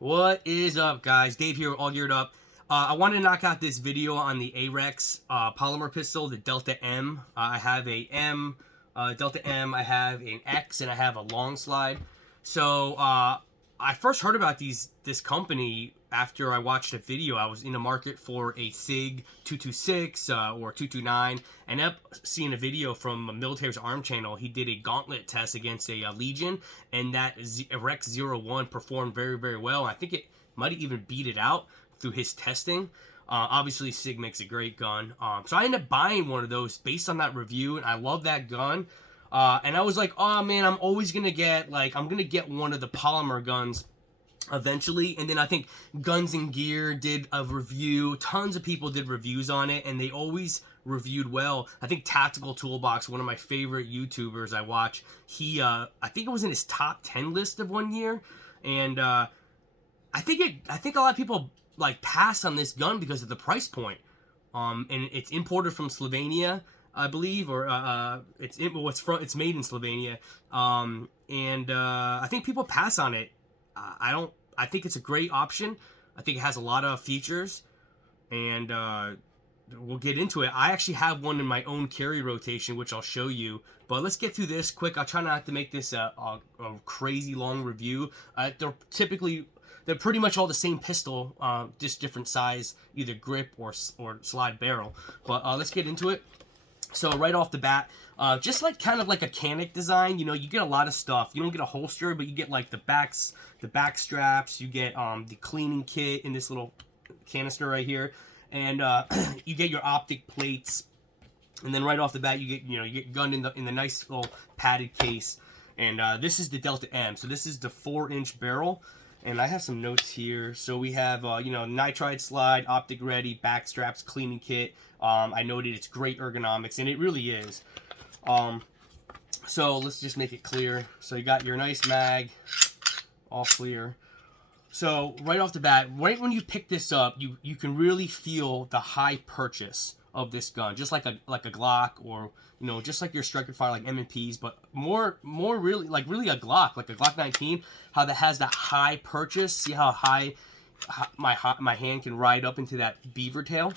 What is up, guys? Dave here, all geared up. I wanted to knock out this video on the Arex polymer pistol, the Delta M. I have a M, Delta M, I have an X, and I have a long slide. So I first heard about this company after I watched a video. I was in the market for a SIG 226 or 229, and up seeing a video from a Military's Arm channel. He did a gauntlet test against a Legion, and that Arex 01 performed very, very well. I think it might have even beat it out through his testing. Obviously, SIG makes a great gun. So I ended up buying one of those based on that review, and I love that gun. And I was like, oh man, I'm always gonna get I'm gonna get one of the polymer guns eventually. And then I think Guns and Gear did a review. Tons of people did reviews on it, and they always reviewed well. I think Tactical Toolbox, one of my favorite YouTubers I watch, he I think it was in his top 10 list of one year, and I think a lot of people pass on this gun because of the price point. And it's imported from Slovenia, I believe, or it's made in Slovenia. And I think people pass on it. I think it's a great option. I think it has a lot of features, and we'll get into it. I actually have one in my own carry rotation, which I'll show you. But let's get through this quick. I'll try not to make this a crazy long review. They're pretty much all the same pistol, just different size, either grip or slide barrel. But let's get into it. So right off the bat, just kind of like a Canic design, you get a lot of stuff. You don't get a holster, but you get the back straps. You get the cleaning kit in this little canister right here, and you get your optic plates. And then right off the bat, you get gun in the nice little padded case. And this is the Delta M. So this is the 4-inch barrel. And I have some notes here. So we have, nitride slide, optic ready, back straps, cleaning kit. I noted it's great ergonomics, and it really is. So let's just make it clear. So you got your nice mag, all clear. So right off the bat, right when you pick this up, you can really feel the high purchase of this gun, just like a Glock, or just like your striker fire, like M&Ps, but more really a Glock, like a Glock 19, how that has that high purchase. See how high my hand can ride up into that beaver tail,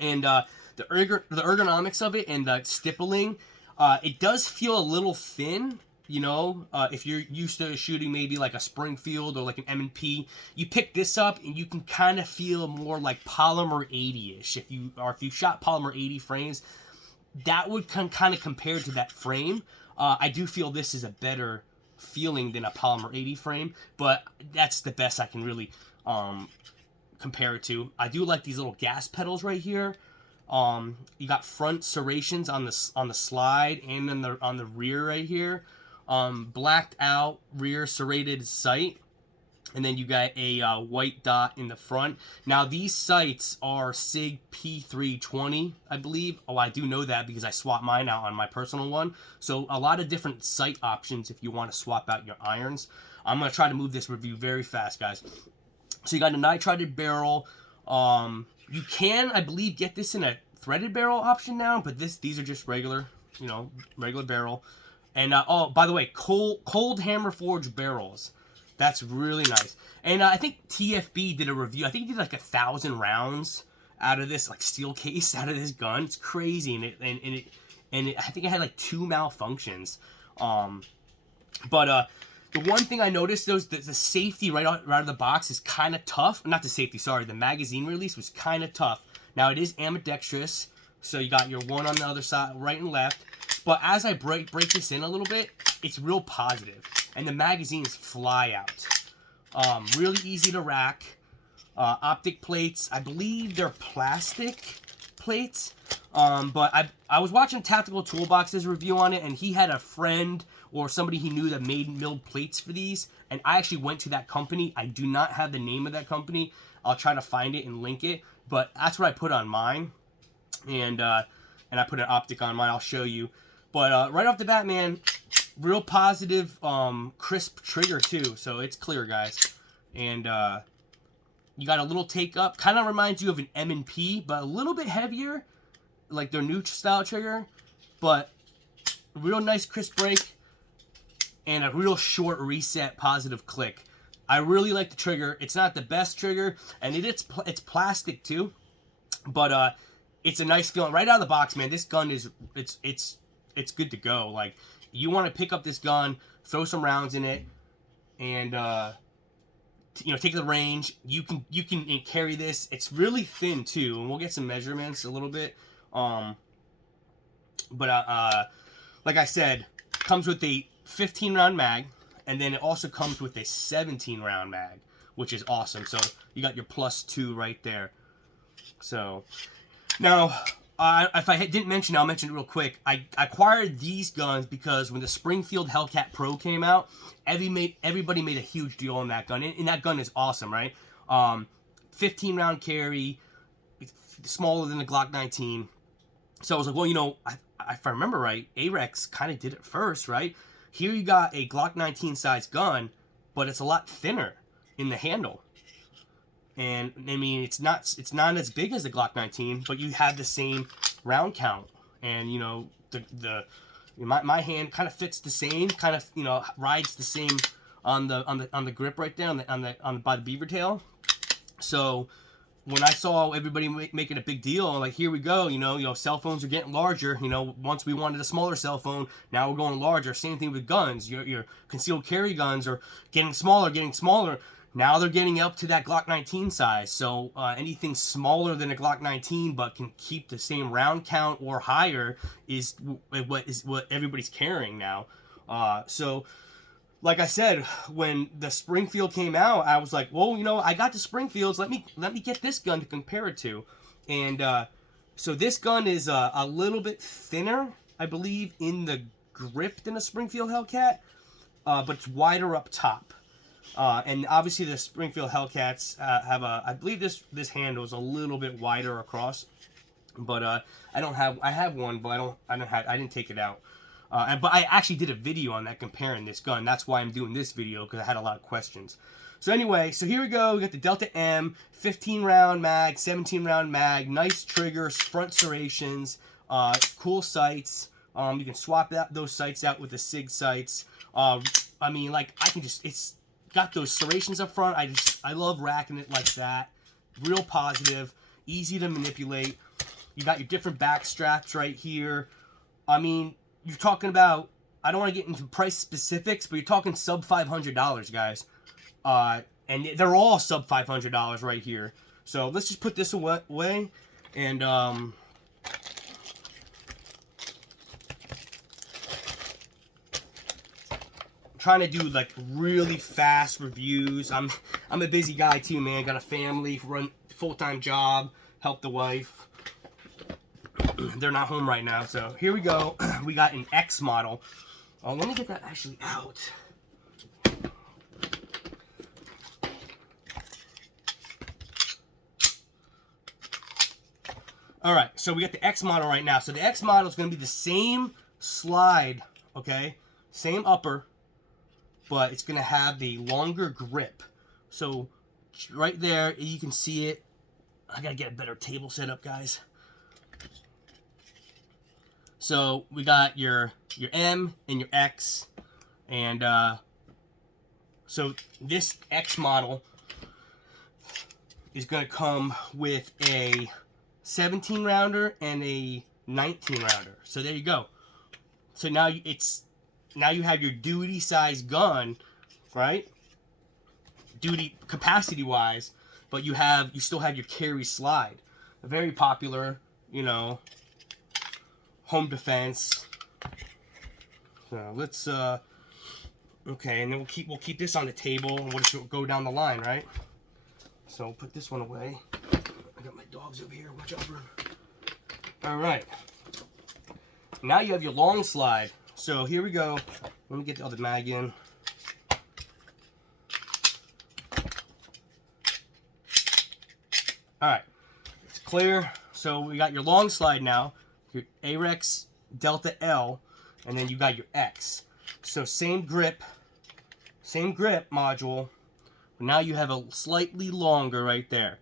and the ergonomics of it and the stippling, it does feel a little thin. If you're used to shooting maybe like a Springfield or like an M&P, you pick this up and you can kind of feel more like polymer 80-ish. If you shot polymer 80 frames, that would kind of compare to that frame. I do feel this is a better feeling than a polymer 80 frame, but that's the best I can really compare it to. I do like these little gas pedals right here. You got front serrations on the slide and on the rear right here. Blacked out rear serrated sight, and then you got a white dot in the front. Now these sights are SIG P320, I believe. Oh, I do know that because I swapped mine out on my personal one. So a lot of different sight options if you want to swap out your irons. I'm going to try to move this review very fast, guys. So you got a nitrided barrel. You can, I believe, get this in a threaded barrel option now, but these are just regular, regular barrel. And, oh, by the way, cold hammer forged barrels. That's really nice. And I think TFB did a review. I think he did 1,000 rounds out of this, steel case out of this gun. It's crazy. And I think it had 2 malfunctions. But the one thing I noticed, though, is the safety right out of the box is kind of tough. Not the safety, sorry. The magazine release was kind of tough. Now, it is ambidextrous. So you got your one on the other side, right and left. But as I break this in a little bit, it's real positive. And the magazines fly out. Really easy to rack. Optic plates, I believe they're plastic plates. But I was watching Tactical Toolbox's review on it, and he had a friend or somebody he knew that milled plates for these. And I actually went to that company. I do not have the name of that company. I'll try to find it and link it. But that's what I put on mine. And I put an optic on mine. I'll show you. But right off the bat, man, real positive, crisp trigger too. So it's clear, guys. And you got a little take up. Kind of reminds you of an M&P, but a little bit heavier, like their new style trigger. But real nice crisp break and a real short reset positive click. I really like the trigger. It's not the best trigger, and it's plastic too, but it's a nice feeling right out of the box, man. This gun is it's good to go. Like, you want to pick up this gun, throw some rounds in it, and you know, take the range. You can carry this. It's really thin too, and we'll get some measurements a little bit. But like I said, comes with a 15 round mag, and then it also comes with a 17 round mag, which is awesome. So you got your +2 right there. So now, if I didn't mention it, I'll mention it real quick. I acquired these guns because when the Springfield Hellcat Pro came out, everybody made a huge deal on that gun. And that gun is awesome, right? 15 round carry, smaller than the Glock 19. So I was like, well, you know, if I remember right, Arex kind of did it first, right? Here you got a Glock 19 size gun, but it's a lot thinner in the handle. And I mean, it's not as big as the Glock 19, but you have the same round count. And you know, my hand kind of fits the same, kind of, you know, rides the same on the grip right there by the beaver tail. So when I saw everybody making a big deal, like, here we go, you know, cell phones are getting larger. You know, once we wanted a smaller cell phone, now we're going larger. Same thing with guns. Your concealed carry guns are getting smaller. Now they're getting up to that Glock 19 size. So anything smaller than a Glock 19 but can keep the same round count or higher is what everybody's carrying now. So like I said, when the Springfield came out, I was like, well, you know, I got the Springfields. Let me get this gun to compare it to. And so this gun is a little bit thinner, I believe, in the grip than a Springfield Hellcat, but it's wider up top. And obviously the Springfield Hellcats have I believe this handle is a little bit wider across, but I have one, but I didn't take it out. But I actually did a video on that comparing this gun. That's why I'm doing this video, because I had a lot of questions. So anyway, so here we go. We got the Delta M, 15 round mag, 17 round mag, nice triggers, front serrations, cool sights. You can swap those sights out with the SIG sights. I mean, like, it's got those serrations up front. I love racking it like that. Real positive, easy to manipulate. You got your different back straps right here. I mean, you're talking about, I don't want to get into price specifics, but you're talking sub $500, guys. And they're all sub $500 right here. So let's just put this away, and trying to do like really fast reviews. I'm a busy guy too, man. Got a family, run full-time job, help the wife. They're not home right now, so here we go. We got an X model. Let me get that actually out. All right, so we got the X model right now. So the X model is going to be the same slide, okay? Same upper, but it's going to have the longer grip. So right there, you can see it. I got to get a better table set up, guys. So we got your M and your X, and so this X model is going to come with a 17 rounder and a 19 rounder. So there you go. So now you have your duty size gun, right? Duty capacity wise, but you still have your carry slide. Very popular, you know, home defense. So let's okay, and then we'll keep this on the table, and we'll just go down the line, right? So we'll put this one away. I got my dogs over here. Watch out for them. All right. Now you have your long slide. So here we go. Let me get the other mag in. All right, it's clear. So we got your long slide now, your Arex Delta L, and then you got your X. So same grip module, but now you have a slightly longer right there.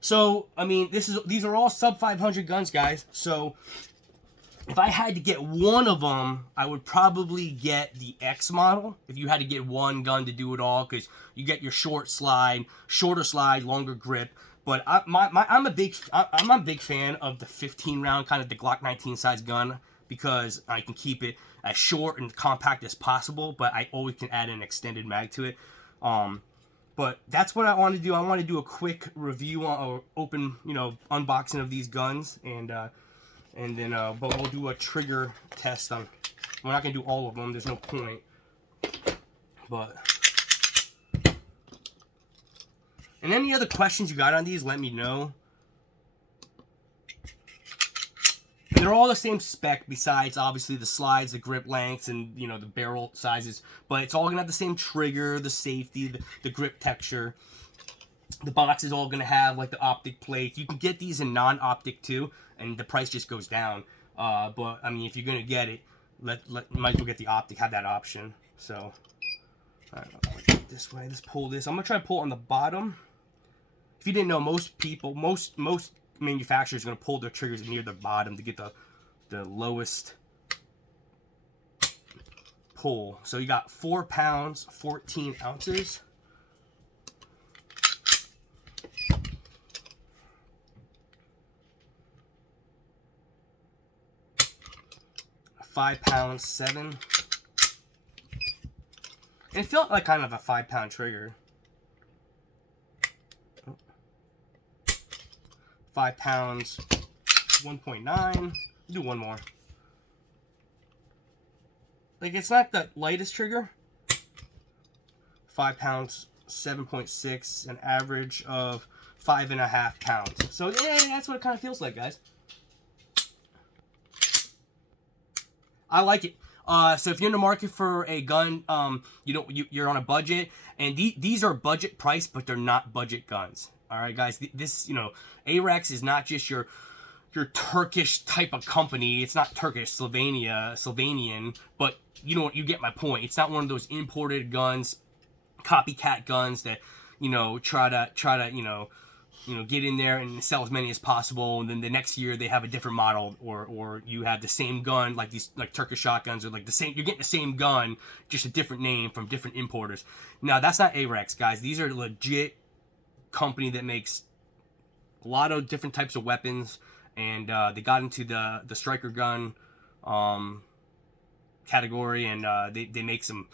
So I mean, these are all sub 500 guns, guys. So if I had to get one of them, I would probably get the X model. If you had to get one gun to do it all, because you get your shorter slide, longer grip. But I'm a big fan of the 15 round, kind of the Glock 19 size gun, because I can keep it as short and compact as possible, but I always can add an extended mag to it. But that's what I want to do. I want to do a quick review or open, unboxing of these guns, and then but we'll do a trigger test on. We're not gonna do all of them. There's no point. But and any other questions you got on these, let me know. And they're all the same spec, besides obviously the slides, the grip lengths, and the barrel sizes. But it's all gonna have the same trigger, the safety, the grip texture. The box is all gonna have like the optic plates. You can get these in non-optic too, and the price just goes down. But I mean, if you're gonna get it, might as well get the optic. Have that option. So I don't know, get this way. Let's pull this. I'm gonna try to pull on the bottom. If you didn't know, most manufacturers are going to pull their triggers near the bottom to get the lowest pull. So you got 4 pounds, 14 ounces. £5, 7. And it felt like kind of a 5-pound trigger. 5 pounds, 1.9. Do one more. Like, it's not the lightest trigger. 5 pounds, 7.6, an average of 5.5 pounds. So yeah, that's what it kind of feels like, guys. I like it. So if you're in the market for a gun, you're on a budget, and these are budget price, but they're not budget guns. All right, guys. This, Arex is not just your Turkish type of company. It's not Turkish, Slovenian, but you get my point. It's not one of those imported guns, copycat guns that try to get in there and sell as many as possible, and then the next year they have a different model, or you have the same gun, like these Turkish shotguns, or like the same. You're getting the same gun, just a different name from different importers. Now that's not Arex, guys. These are legit company that makes a lot of different types of weapons, and they got into the striker gun category, and they make some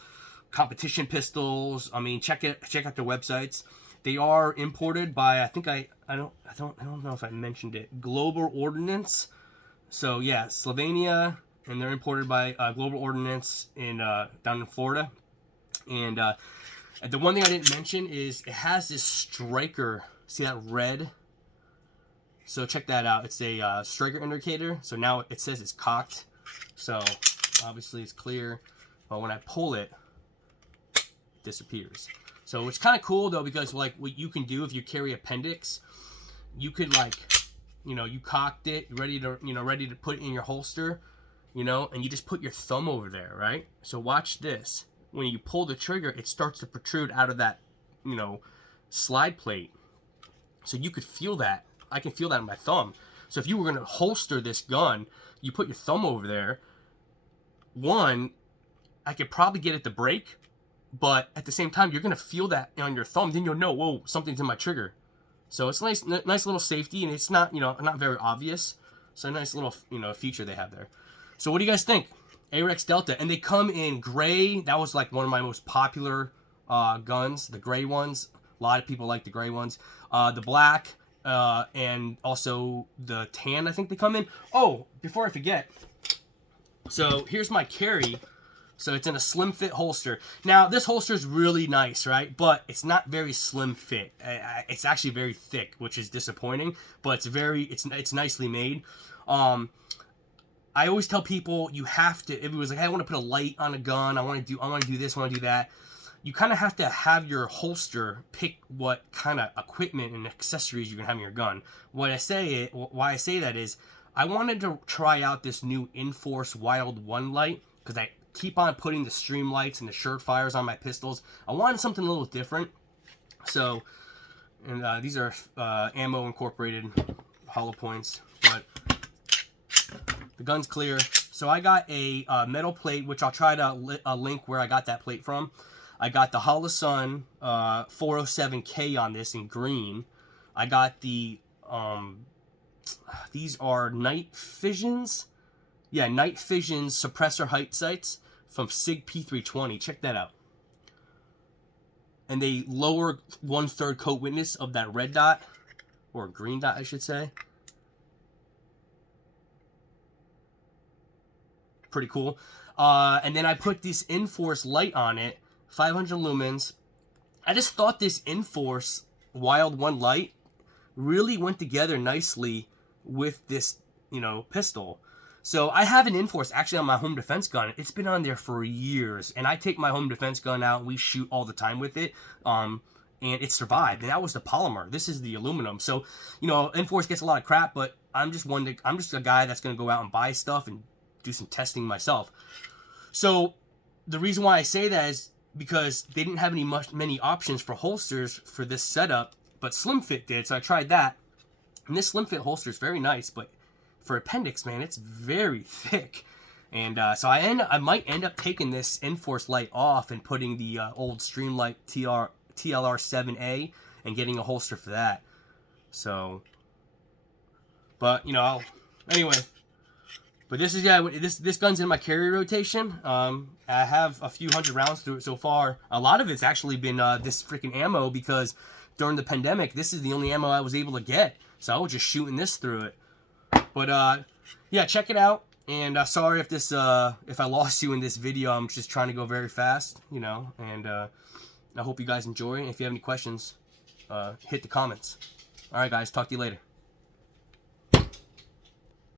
competition pistols. I mean, check out their websites. They are imported by, I think I don't know if I mentioned it, Global Ordnance. So yeah, Slovenia, and they're imported by Global Ordnance down in Florida. And the one thing I didn't mention is it has this striker. See that red? So check that out. It's a striker indicator. So now it says it's cocked. So obviously it's clear. But when I pull it, it disappears. So it's kind of cool though, because like what you can do if you carry appendix, you could you cocked it, ready to put it in your holster, and you just put your thumb over there, right? So watch this. When you pull the trigger, it starts to protrude out of that, slide plate. So you could feel that. I can feel that in my thumb. So if you were going to holster this gun, you put your thumb over there. One, I could probably get it to break, but at the same time, you're going to feel that on your thumb. Then you'll know, whoa, something's in my trigger. So it's nice little safety, and it's not, not very obvious. So a nice little, feature they have there. So what do you guys think? Arex Delta, and they come in gray. That was like one of my most popular guns, the gray ones. A lot of people like the gray ones. The black, and also the tan, I think they come in. Oh, before I forget, so here's my carry. So it's in a slim fit holster. Now this holster is really nice, right? But it's not very slim fit. It's actually very thick, which is disappointing. But it's nicely made. I always tell people you have to. If it was like, hey, I want to put a light on a gun, I want to do this, I want to do that. You kind of have to have your holster pick what kind of equipment and accessories you're gonna have in your gun. Why I say that is, I wanted to try out this new Inforce Wild 1 light, because I keep on putting the stream lights and the shirt fires on my pistols. I wanted something a little different. So, and these are ammo incorporated hollow points, but The gun's clear. So I got a metal plate, which I'll try to link where I got that plate from. I got the Holosun 407K on this in green. I got the, these are Night Visions. Yeah, Night Visions suppressor height sights from SIG P320. Check that out. And they lower 1/3 coat witness of that red dot, or green dot, I should say. Pretty cool. And then I put this Inforce light on it, 500 lumens. I just thought this Inforce Wild 1 light really went together nicely with this, you know, pistol. So I have an Inforce actually on my home defense gun. It's been on there for years, and I take my home defense gun out and we shoot all the time with it. And it survived, and that was the polymer. This is the aluminum. So, you know, Inforce gets a lot of crap, but I'm just a guy that's gonna go out and buy stuff and do some testing myself. So the reason why I say that is because they didn't have many options for holsters for this setup, but Slim Fit did. So I tried that, and this Slim Fit holster is very nice, but for appendix, man, it's very thick. And so I might end up taking this Inforce light off and putting the old Streamlight TLR7A and getting a holster for that. So, but you know, anyway. But this is, yeah, this gun's in my carry rotation. I have a few hundred rounds through it so far. A lot of it's actually been this freaking ammo, because during the pandemic, this is the only ammo I was able to get. So I was just shooting this through it. But yeah, check it out. And sorry if this if I lost you in this video. I'm just trying to go very fast, you know. And I hope you guys enjoy. And if you have any questions, hit the comments. All right, guys, talk to you later.